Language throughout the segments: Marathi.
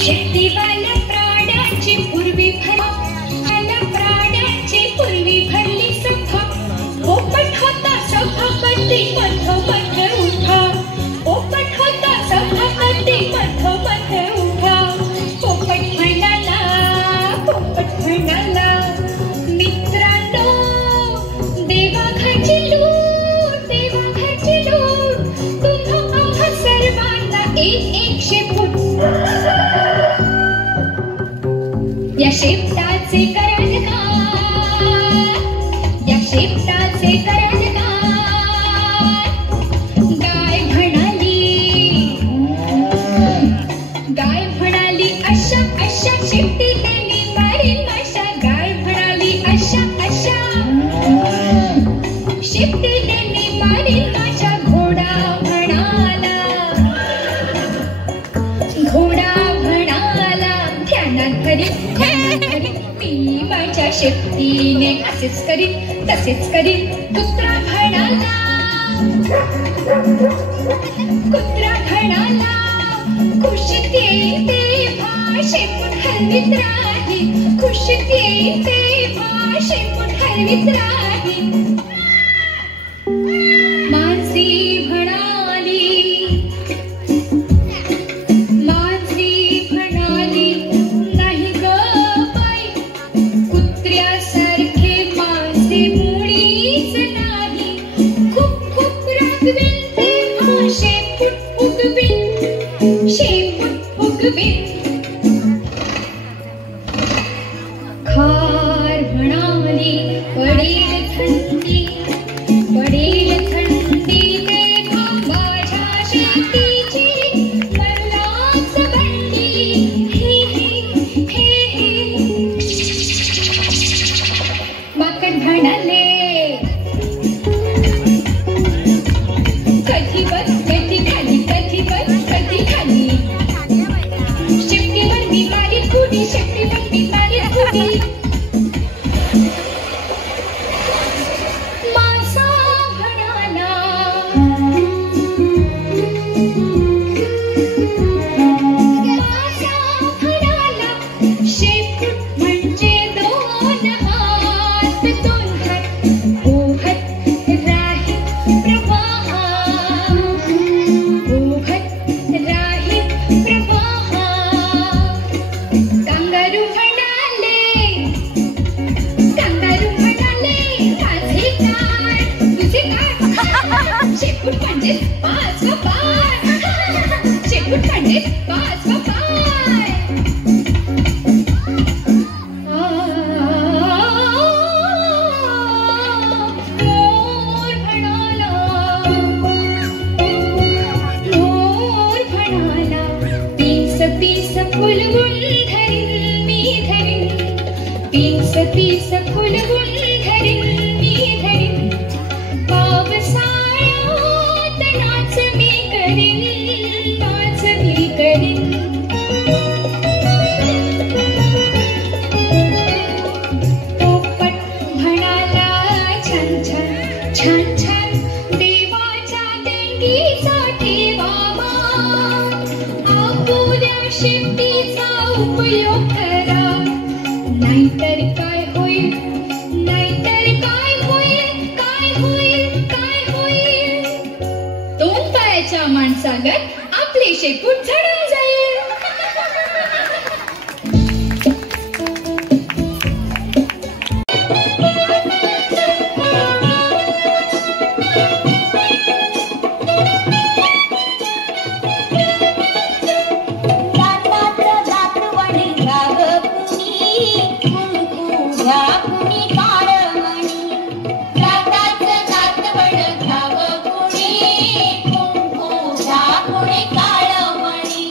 शेतीवाल प्राण्याची पूर्वी भरली सभा पोपट होता सभापती मध उठा पोपट होता सभापती मध उठा पोपट म्हणाला मित्रांनो देवाघरची लूट तुम्हा आम्हा सर्वांना एक शेपूट या शेपटाचे कराल का या शेपटाचे कराल का गाय म्हणाली अशा शेपटीने मी मारीन माशा गाय म्हणाली अशा शेपटीने मी मारीन माशा घोडा ध्यानात धरी मी माझ्या शेपटीने असेच करीन कुत्रा म्हणाला खुशीत येईल तेव्हा शेपूट हलवीत राहील खुशीत येईल तेव्हा शेपूट हलवीत राहील मानसी म्हणाली नाही ग बाई कुत्र्यासारखे मासे मुळीच नाही खूप रागवेल तेव्हा शेपूट उगवेल खार म्हणाली पडेल थंडी तेव्हा माझ्या शेतीची मलाच बंडी माकड म्हणाले कधी वर कधी खाली शेपटीवर मी मारी कुडी मासा म्हणाला शेपूट म्हणजे दोन हात ओघत राही प्रवाह कांगारू म्हणाले माझे काय तुझे काय शेपूट म्हणजे पाच व पाय शेपूट म्हणजे पाच व पाय मोर म्हणाला पीस फुलवून धरीन मी पीस फुलवून धरीन मी पावसाळ्यात नाच मी करीन पोपट म्हणाला छान देवाच्या देणगीचा ठेवावा आपुल्या शेपटीचा उपयोग करा नाहीतर काय होईल दोन पायाच्या माणसागत आपले शेपूट झडून जाईल काळ मणी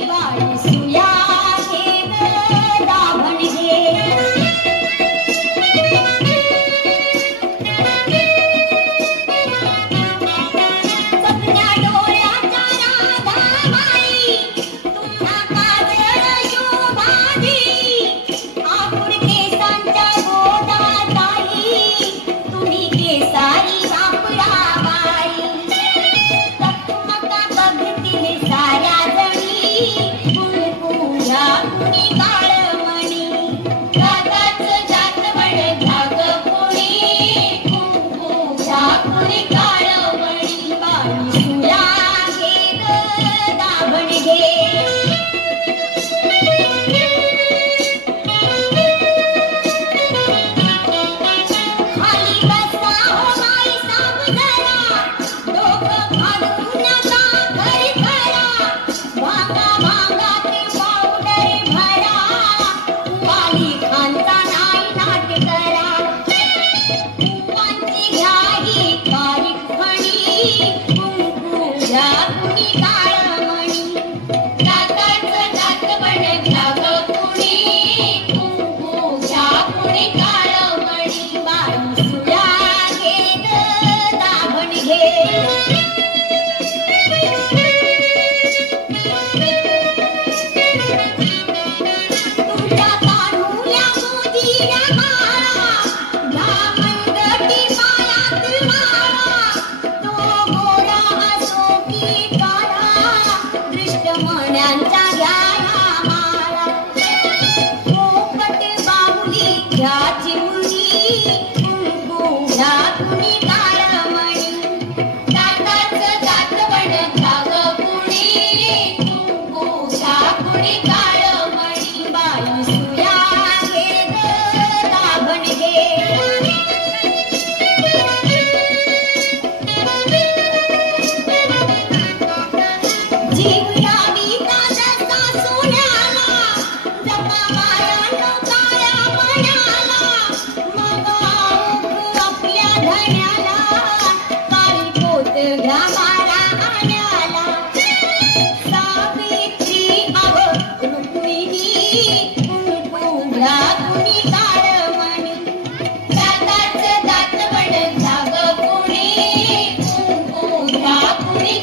पुरी